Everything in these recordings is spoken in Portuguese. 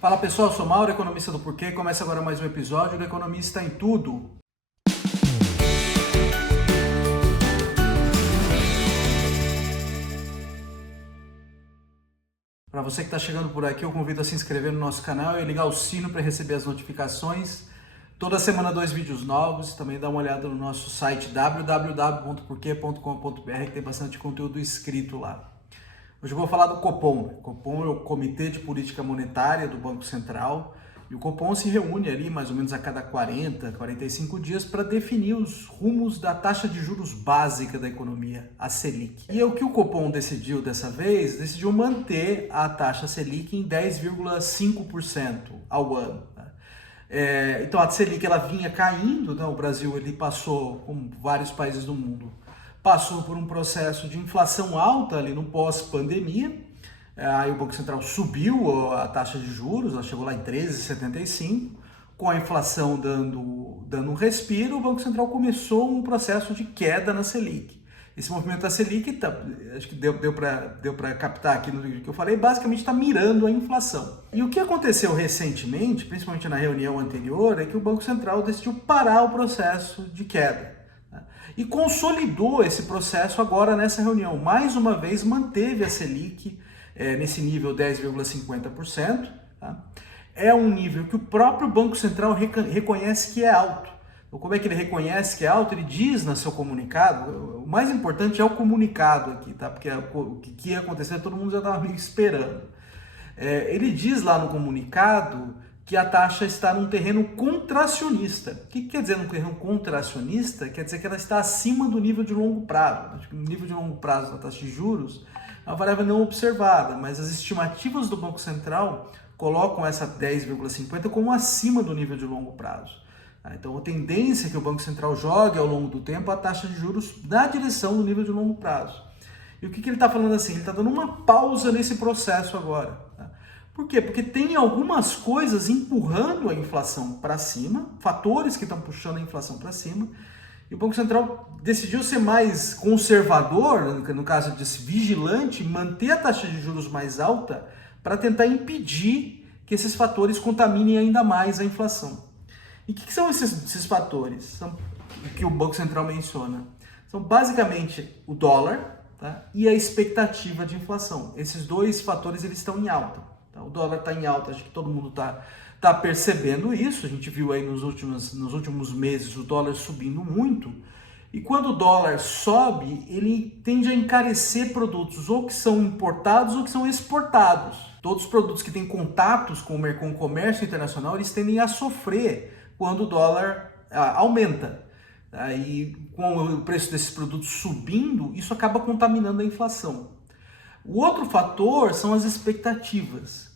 Fala pessoal, eu sou Mauro, economista do Porquê. Começa agora mais um episódio do Economista em Tudo. Para você que está chegando por aqui, eu convido a se inscrever no nosso canal e ligar o sino para receber as notificações. Toda semana 2 vídeos novos. Também dá uma olhada no nosso site www.porquê.com.br, que tem bastante conteúdo escrito lá. Hoje eu vou falar do Copom. O Copom é o Comitê de Política Monetária do Banco Central. E o Copom se reúne ali mais ou menos a cada 45 dias para definir os rumos da taxa de juros básica da economia, a Selic. E o que o Copom decidiu dessa vez? Decidiu manter a taxa Selic em 10,5% ao ano. Então a Selic ela vinha caindo, né? O Brasil ele passou, como vários países do mundo, passou por um processo de inflação alta ali no pós-pandemia. Aí o Banco Central subiu a taxa de juros, ela chegou lá em 13,75. Com a inflação dando um respiro, o Banco Central começou um processo de queda na Selic. Esse movimento da Selic, acho que deu para captar aqui no vídeo que eu falei, basicamente está mirando a inflação. E o que aconteceu recentemente, principalmente na reunião anterior, é que o Banco Central decidiu parar o processo de queda. E consolidou esse processo agora nessa reunião. Mais uma vez manteve a Selic nesse nível 10,50%. Tá? É um nível que o próprio Banco Central reconhece que é alto. Então, como é que ele reconhece que é alto? Ele diz no seu comunicado, o mais importante é o comunicado aqui, tá? Porque o que ia acontecer todo mundo já estava meio esperando. Ele diz lá no comunicado que a taxa está num terreno contracionista. O que quer dizer num terreno contracionista? Quer dizer que ela está acima do nível de longo prazo. O nível de longo prazo da taxa de juros é uma variável não observada, mas as estimativas do Banco Central colocam essa 10,50 como acima do nível de longo prazo. Então a tendência é que o Banco Central jogue ao longo do tempo a taxa de juros na direção do nível de longo prazo. E o que ele está falando assim? Ele está dando uma pausa nesse processo agora. Por quê? Porque tem algumas coisas empurrando a inflação para cima, fatores que estão puxando a inflação para cima, e o Banco Central decidiu ser mais conservador, no caso de vigilante, manter a taxa de juros mais alta para tentar impedir que esses fatores contaminem ainda mais a inflação. E o que são esses fatores? São o que o Banco Central menciona. São basicamente o dólar, tá? E a expectativa de inflação. Esses dois fatores eles estão em alta. O dólar está em alta, acho que todo mundo está percebendo isso. A gente viu aí nos últimos meses o dólar subindo muito. E quando o dólar sobe, ele tende a encarecer produtos ou que são importados ou que são exportados. Todos os produtos que têm contatos com o comércio internacional, eles tendem a sofrer quando o dólar aumenta. E com o preço desses produtos subindo, isso acaba contaminando a inflação. O outro fator são as expectativas.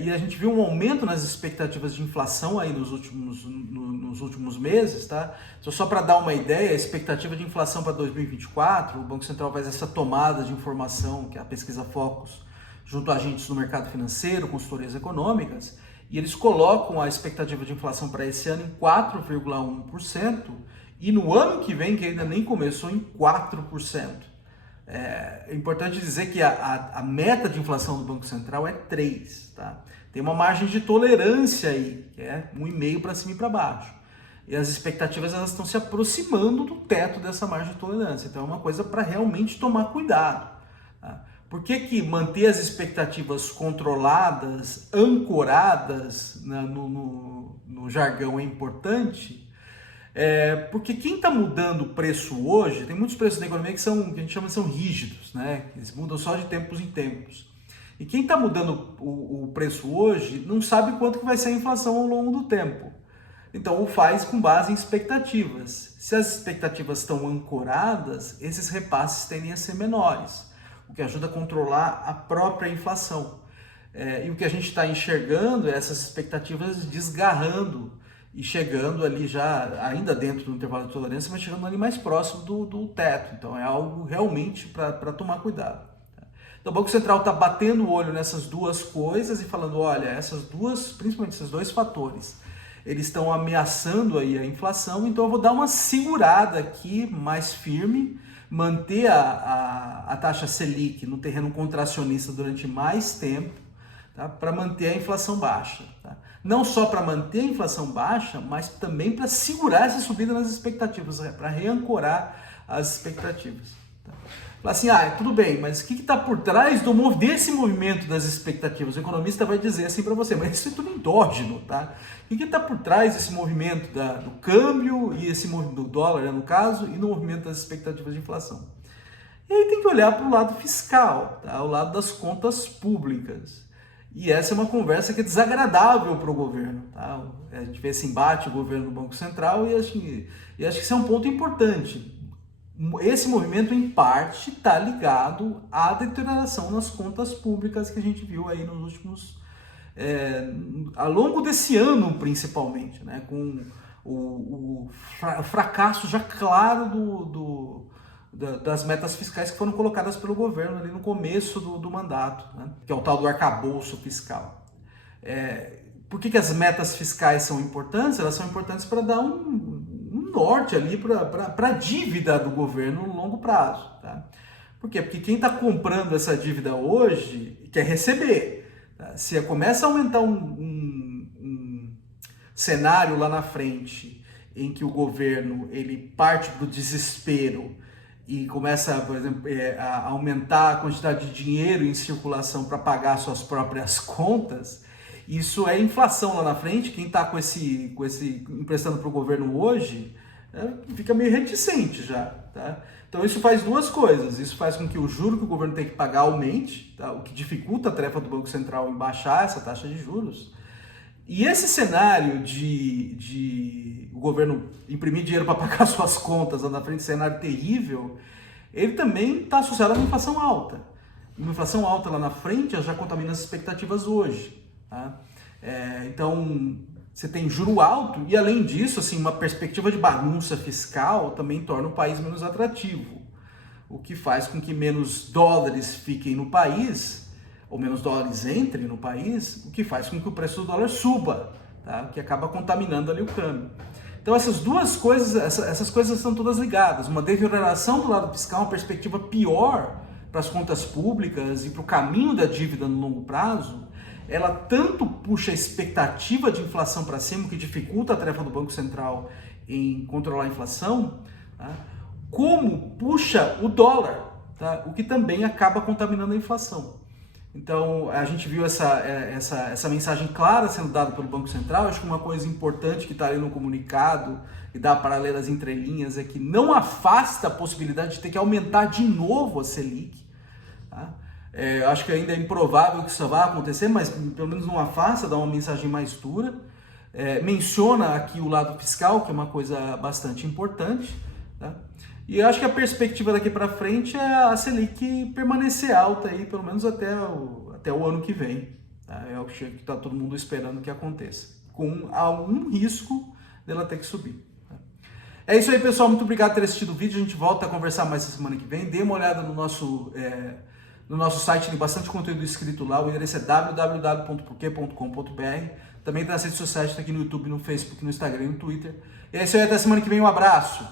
E a gente viu um aumento nas expectativas de inflação aí nos últimos meses, tá? Então, só para dar uma ideia, a expectativa de inflação para 2024, o Banco Central faz essa tomada de informação, que é a pesquisa Focus, junto a agentes do mercado financeiro, consultorias econômicas, e eles colocam a expectativa de inflação para esse ano em 4,1% e no ano que vem, que ainda nem começou, em 4%. É importante dizer que a meta de inflação do Banco Central é 3%. Tá? Tem uma margem de tolerância aí, que é 1,5% para cima e para baixo. E as expectativas elas estão se aproximando do teto dessa margem de tolerância. Então é uma coisa para realmente tomar cuidado. Tá? Por que manter as expectativas controladas, ancoradas, né, no jargão é importante? Porque quem está mudando o preço hoje, tem muitos preços na economia que a gente chama de são rígidos, né? Eles mudam só de tempos em tempos. E quem está mudando o preço hoje não sabe quanto que vai ser a inflação ao longo do tempo. Então o faz com base em expectativas. Se as expectativas estão ancoradas, esses repasses tendem a ser menores, o que ajuda a controlar a própria inflação. E o que a gente está enxergando é essas expectativas desgarrando e chegando ali já, ainda dentro do intervalo de tolerância, mas chegando ali mais próximo do teto. Então é algo realmente para tomar cuidado. Então o Banco Central está batendo o olho nessas duas coisas e falando, olha, principalmente esses dois fatores, eles estão ameaçando aí a inflação, então eu vou dar uma segurada aqui mais firme, manter a taxa Selic no terreno contracionista durante mais tempo, tá? Para manter a inflação baixa. Tá? Não só para manter a inflação baixa, mas também para segurar essa subida nas expectativas, para reancorar as expectativas. Tá? Fala assim, tudo bem, mas o que está por trás desse movimento das expectativas? O economista vai dizer assim para você, mas isso é tudo endógeno, tá? O que está por trás desse movimento do câmbio e esse movimento do dólar, no caso, e no movimento das expectativas de inflação? E aí tem que olhar para o lado fiscal, tá? O lado das contas públicas. E essa é uma conversa que é desagradável para o governo. Tá? A gente vê esse embate, o governo do Banco Central, e acho que isso é um ponto importante. Esse movimento, em parte, está ligado à deterioração nas contas públicas que a gente viu aí nos últimos... ao longo desse ano, principalmente, né? Com o fracasso já claro das metas fiscais que foram colocadas pelo governo ali no começo do mandato, né? Que é o tal do arcabouço fiscal. Por que as metas fiscais são importantes? Elas são importantes para dar um norte ali para a dívida do governo no longo prazo. Tá? Por quê? Porque quem está comprando essa dívida hoje quer receber. Tá? Se começa a aumentar um cenário lá na frente em que o governo ele parte do desespero e começa, por exemplo, a aumentar a quantidade de dinheiro em circulação para pagar suas próprias contas, isso é inflação lá na frente. Quem está com esse emprestando para o governo hoje fica meio reticente já. Tá? Então isso faz duas coisas. Isso faz com que o juro que o governo tem que pagar aumente, tá? O que dificulta a tarefa do Banco Central em baixar essa taxa de juros. E esse cenário de o governo imprimir dinheiro para pagar suas contas lá na frente, cenário terrível, ele também está associado a uma inflação alta. Uma inflação alta lá na frente já contamina as expectativas hoje. Tá? Então, você tem juro alto e, além disso, assim, uma perspectiva de bagunça fiscal também torna o país menos atrativo, o que faz com que menos dólares fiquem no país, ou menos dólares entrem no país, o que faz com que o preço do dólar suba, tá? O que acaba contaminando ali o câmbio. Então essas duas coisas, essas coisas estão todas ligadas. Uma deterioração do lado fiscal, uma perspectiva pior para as contas públicas e para o caminho da dívida no longo prazo, ela tanto puxa a expectativa de inflação para cima, que dificulta a tarefa do Banco Central em controlar a inflação, tá? Como puxa o dólar, tá? O que também acaba contaminando a inflação. Então, a gente viu essa mensagem clara sendo dada pelo Banco Central. Acho que uma coisa importante que está ali no comunicado e dá paralelas entre linhas é que não afasta a possibilidade de ter que aumentar de novo a Selic. Tá? Acho que ainda é improvável que isso vá acontecer, mas pelo menos não afasta, dá uma mensagem mais dura. Menciona aqui o lado fiscal, que é uma coisa bastante importante. Tá? E eu acho que a perspectiva daqui para frente é a Selic permanecer alta aí, pelo menos até o ano que vem. Tá? É o que está todo mundo esperando que aconteça, com algum risco dela ter que subir. Tá? É isso aí, pessoal. Muito obrigado por ter assistido o vídeo. A gente volta a conversar mais essa semana que vem. Dê uma olhada no nosso site, tem bastante conteúdo escrito lá. O endereço é www.porquê.com.br. Também tem nas redes sociais, tá aqui no YouTube, no Facebook, no Instagram e no Twitter. E é isso aí, até semana que vem. Um abraço!